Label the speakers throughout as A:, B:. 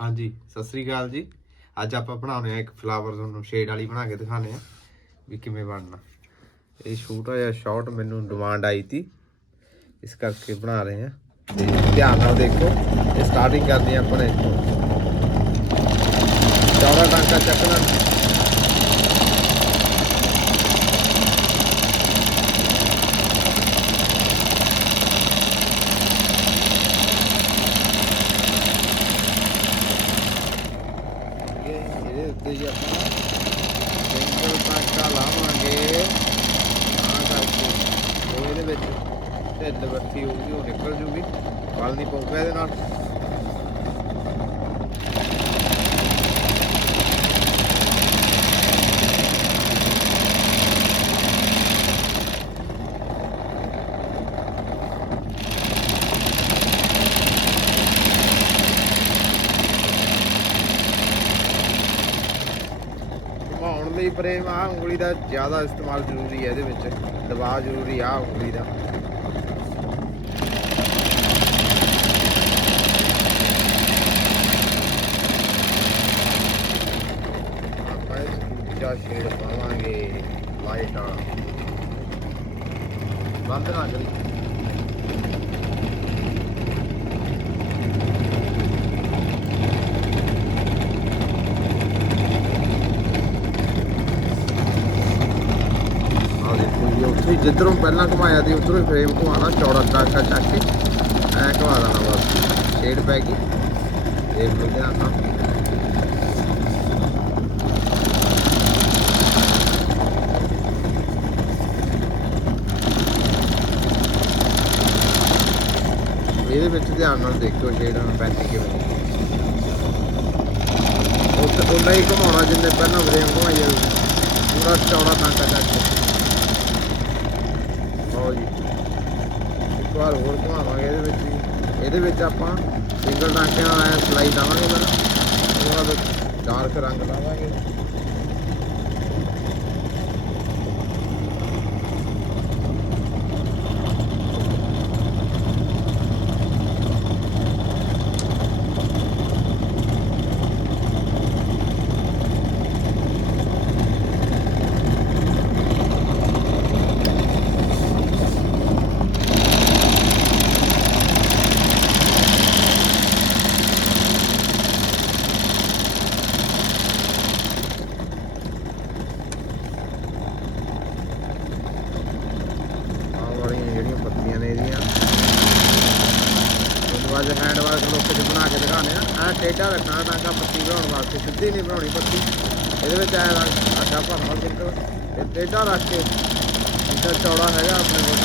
A: ਹਾਂਜੀ, ਸਤਿ ਸ੍ਰੀ ਅਕਾਲ ਜੀ। ਅੱਜ ਆਪਾਂ ਬਣਾਉਣੇ ਆ ਇੱਕ ਫਲਾਵਰ ਤੁਹਾਨੂੰ ਸ਼ੇਡ ਵਾਲੀ ਬਣਾ ਕੇ ਦਿਖਾਣੇ ਆ ਵੀ ਕਿਵੇਂ ਬਣਨਾ। ਇਹ ਛੋਟਾ ਜਿਹਾ ਸ਼ਾਰਟ ਮੈਨੂੰ ਡਿਮਾਂਡ ਆਈ ਤੀ। ਇਸ ਕਰਕੇ ਬਣਾ ਰਹੇ ਆ। ਤੇ ਧਿਆਨ ਨਾਲ ਦੇਖੋ, ਇਹ ਸਟਾਰਟਿੰਗ ਕਰਦੇ ਆ ਆਪਣੇ ਇੱਥੋਂ। ਚੌੜਾ ਟਾਂਕਾ ਚੱਕਣਾ ਇਹਦੇ ਉੱਤੇ ਜੀ ਆਪਾਂ ਸਿੰਗਲ ਟਾਂਕਾ ਲਾਵਾਂਗੇ ਆ ਕਰਕੇ ਉਹ ਇਹਦੇ ਵਿੱਚ ਢਿੱਲ ਹੋਊਗੀ, ਉਹ ਨਿਕਲ ਜੂਗੀ। ਫਲ ਨਹੀਂ ਪਊਗਾ ਇਹਦੇ ਨਾਲ। ਲਈ ਪ੍ਰੇਮ ਆ, ਉਂਗਲੀ ਦਾ ਜ਼ਿਆਦਾ ਇਸਤੇਮਾਲ ਜ਼ਰੂਰੀ ਹੈ ਇਹਦੇ ਵਿੱਚ। ਦਬਾਅ ਜ਼ਰੂਰੀ ਆ, ਉਂਗਲੀ ਦਾ ਆਪਾਂ ਇਸ ਦੂਜਾ ਸ਼ੇਡ ਪਾਵਾਂਗੇ ਲਾਈਟ ਵਾਲਾ ਬੰਦ ਨਾ ਕਰੀ ਆ ਦੇਖੋ ਜੀ ਉੱਥੇ ਜਿੱਧਰੋਂ ਪਹਿਲਾਂ ਘੁਮਾਇਆ ਸੀ, ਉਧਰੋਂ ਹੀ ਫਰੇਮ ਘੁਮਾਣਾ ਚੌੜਾ ਟਾਕਾ ਚੱਕ ਕੇ। ਐ ਘੁਮਾ ਦੇਣਾ ਬਸ। ਸ਼ੇਡ ਪੈ ਗਈ। ਦੇਖ ਲਓ ਵਿੱਚ ਧਿਆਨ ਨਾਲ ਦੇਖਿਓ ਸ਼ੇਡ ਨਾਲ ਪੈਂਦੀ ਕਿਵੇਂ ਉੱਥੇ ਉਨਾ ਹੀ ਘੁਮਾਉਣਾ ਜਿੰਨੇ ਪਹਿਲਾਂ ਫਰੇਮ ਘੁਮਾਈ ਜਾਵੇ ਪੂਰਾ ਚੌੜਾ ਟਾਂਕਾ ਚੱਕ ਲਓ ਜੀ। ਇੱਕ ਵਾਰ ਹੋਰ ਘੁਮਾਵਾਂਗੇ ਇਹਦੇ ਵਿੱਚ ਵੀ। ਇਹਦੇ ਵਿੱਚ ਆਪਾਂ ਸਿੰਗਲ ਟਾਂਕੇ ਨਾਲ ਐ ਸਲਾਈ ਲਾਵਾਂਗੇ ਪਹਿਲਾਂ। ਉਹਦੇ ਬਾਅਦ ਡਾਰਕ ਰੰਗ ਲਾਵਾਂਗੇ। ਜਿਹੜੀਆਂ ਪੱਤੀਆਂ ਨੇ ਇਹਦੀਆਂ। ਤੁਹਾਨੂੰ ਅੱਜ ਹੈਂਡ ਵਰਕ ਲੁੱਕ ਚ ਬਣਾ ਕੇ ਦਿਖਾਣੇ ਆ। ਆ ਟੇਢਾ ਰੱਖਣਾ ਟਾਂਕਾ ਪੱਤੀ ਬਣਾਉਣ ਵਾਸਤੇ, ਸਿੱਧੀ ਨਹੀਂ ਬਣਾਉਣੀ ਪੱਤੀ ਇਹਦੇ ਵਿੱਚ ਐ ਆਟਾ ਭਰਨਾ ਸਿੰਕਲ ਤੇ ਟੇਢਾ ਰੱਖ ਕੇ ਜਿੱਦਾਂ ਚੌੜਾ ਹੈਗਾ ਆਪਣੇ ਕੋਲ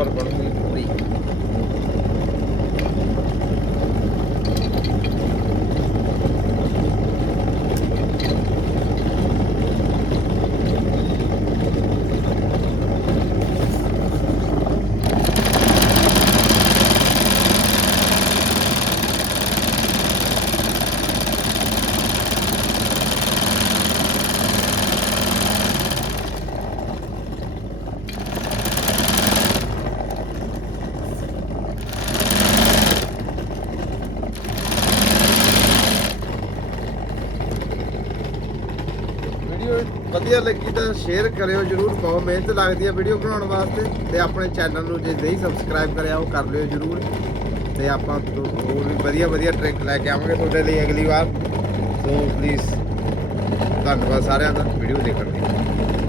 A: ઉપર ભણવું ਵਧੀਆ ਲੱਗੀ ਤਾਂ ਸ਼ੇਅਰ ਕਰਿਓ, ਜਰੂਰ ਬਹੁਤ ਮਿਹਨਤ ਲੱਗਦੀ ਹੈ ਵੀਡੀਓ ਬਣਾਉਣ ਵਾਸਤੇ ਤੇ ਆਪਣੇ ਚੈਨਲ ਨੂੰ ਜੇ ਨਹੀਂ ਸਬਸਕ੍ਰਾਈਬ ਕਰਿਆ, ਉਹ ਕਰ ਲਿਓ ਜਰੂਰ। ਤੇ ਆਪਾਂ ਹੋਰ ਵੀ ਵਧੀਆ ਵਧੀਆ ਟ੍ਰਿਕ ਲੈ ਕੇ ਆਵਾਂਗੇ ਤੁਹਾਡੇ ਲਈ ਅਗਲੀ ਵਾਰ। ਸੋ ਪਲੀਜ਼ ਧੰਨਵਾਦ ਸਾਰਿਆਂ ਦਾ ਵੀਡੀਓ ਦੇਖਣ ਲਈ।